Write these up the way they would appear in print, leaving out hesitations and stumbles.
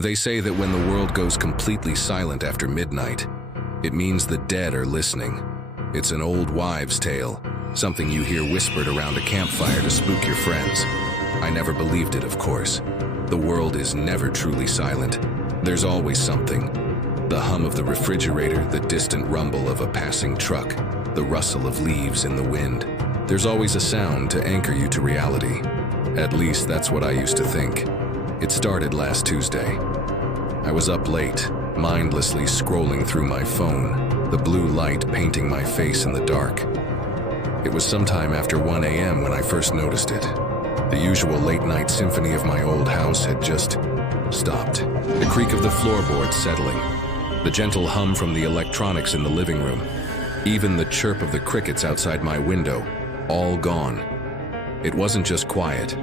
They say that when the world goes completely silent after midnight, it means the dead are listening. It's an old wives' tale, something you hear whispered around a campfire to spook your friends. I never believed it, of course. The world is never truly silent. There's always something. The hum of the refrigerator, the distant rumble of a passing truck, the rustle of leaves in the wind. There's always a sound to anchor you to reality. At least that's what I used to think. It started last Tuesday. I was up late, mindlessly scrolling through my phone, the blue light painting my face in the dark. It was sometime after 1 a.m. when I first noticed it. The usual late-night symphony of my old house had just stopped. The creak of the floorboards settling, the gentle hum from the electronics in the living room, even the chirp of the crickets outside my window, all gone. It wasn't just quiet.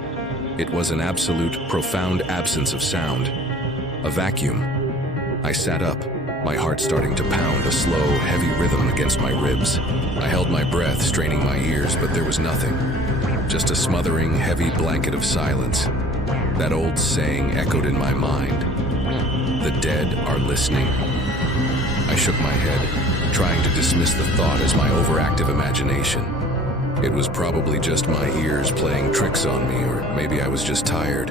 It was an absolute, profound absence of sound. A vacuum. I sat up, my heart starting to pound a slow, heavy rhythm against my ribs. I held my breath, straining my ears, but there was nothing. Just a smothering, heavy blanket of silence. That old saying echoed in my mind. The dead are listening. I shook my head, trying to dismiss the thought as my overactive imagination. It was probably just my ears playing tricks on me, or maybe I was just tired.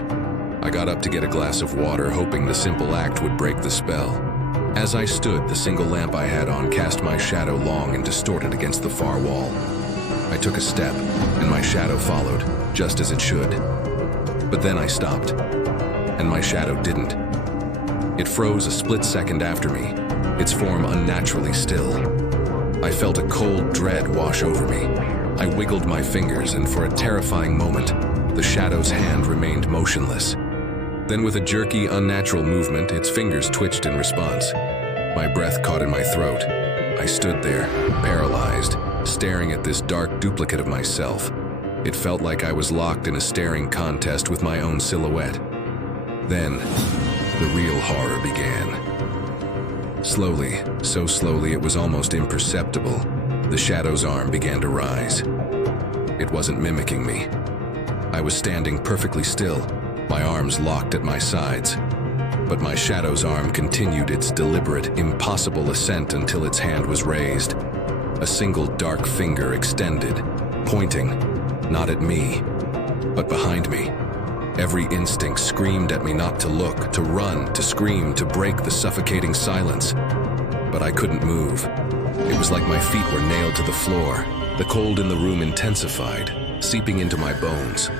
I got up to get a glass of water, hoping the simple act would break the spell. As I stood, the single lamp I had on cast my shadow long and distorted against the far wall. I took a step, and my shadow followed, just as it should. But then I stopped, and my shadow didn't. It froze a split second after me, its form unnaturally still. I felt a cold dread wash over me. I wiggled my fingers, and for a terrifying moment, the shadow's hand remained motionless. Then with a jerky, unnatural movement, its fingers twitched in response. My breath caught in my throat. I stood there, paralyzed, staring at this dark duplicate of myself. It felt like I was locked in a staring contest with my own silhouette. Then, the real horror began. Slowly, so slowly it was almost imperceptible, the shadow's arm began to rise. It wasn't mimicking me. I was standing perfectly still, my arms locked at my sides. But my shadow's arm continued its deliberate, impossible ascent until its hand was raised. A single dark finger extended, pointing, not at me, but behind me. Every instinct screamed at me not to look, to run, to scream, to break the suffocating silence. But I couldn't move. It was like my feet were nailed to the floor. The cold in the room intensified, seeping into my bones.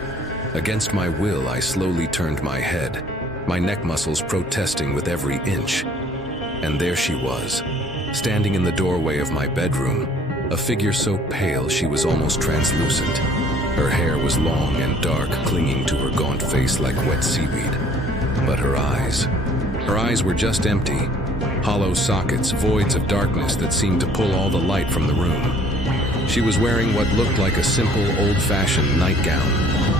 Against my will, I slowly turned my head, my neck muscles protesting with every inch. And there she was, standing in the doorway of my bedroom, a figure so pale she was almost translucent. Her hair was long and dark, clinging to her gaunt face like wet seaweed. But her eyes were just empty, hollow sockets, voids of darkness that seemed to pull all the light from the room. She was wearing what looked like a simple, old-fashioned nightgown,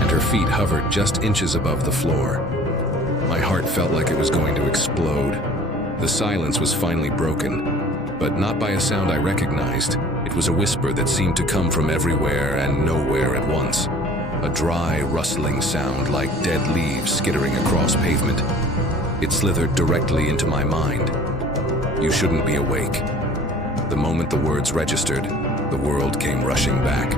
and her feet hovered just inches above the floor. My heart felt like it was going to explode. The silence was finally broken, but not by a sound I recognized. It was a whisper that seemed to come from everywhere and nowhere at once. A dry, rustling sound like dead leaves skittering across pavement. It slithered directly into my mind. You shouldn't be awake. The moment the words registered, the world came rushing back.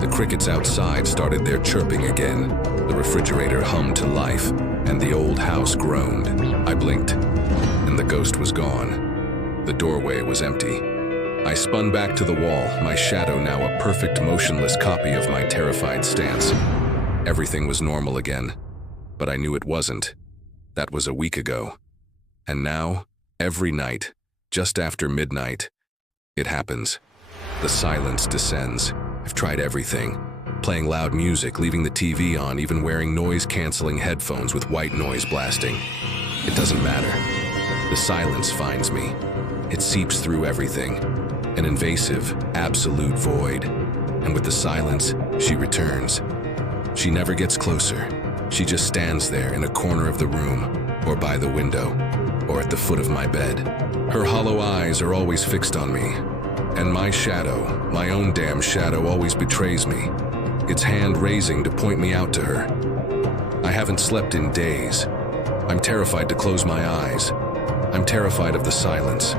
The crickets outside started their chirping again. The refrigerator hummed to life, and the old house groaned. I blinked, and the ghost was gone. The doorway was empty. I spun back to the wall, my shadow now a perfect, motionless copy of my terrified stance. Everything was normal again, but I knew it wasn't. That was a week ago. And now, every night, just after midnight, it happens. The silence descends. I've tried everything. Playing loud music, leaving the TV on, even wearing noise-canceling headphones with white noise blasting. It doesn't matter. The silence finds me. It seeps through everything. An invasive, absolute void. And with the silence, she returns. She never gets closer. She just stands there in a corner of the room, or by the window, or at the foot of my bed. Her hollow eyes are always fixed on me. And my shadow, my own damn shadow, always betrays me, its hand raising to point me out to her. I haven't slept in days. I'm terrified to close my eyes. I'm terrified of the silence.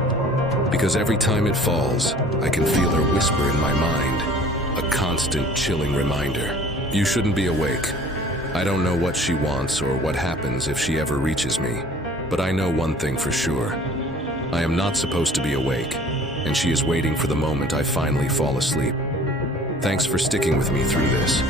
Because every time it falls, I can feel her whisper in my mind. A constant, chilling reminder. You shouldn't be awake. I don't know what she wants or what happens if she ever reaches me. But I know one thing for sure. I am not supposed to be awake, and she is waiting for the moment I finally fall asleep. Thanks for sticking with me through this.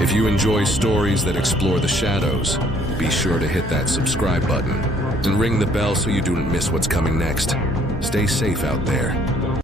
If you enjoy stories that explore the shadows, be sure to hit that subscribe button and ring the bell so you don't miss what's coming next. Stay safe out there.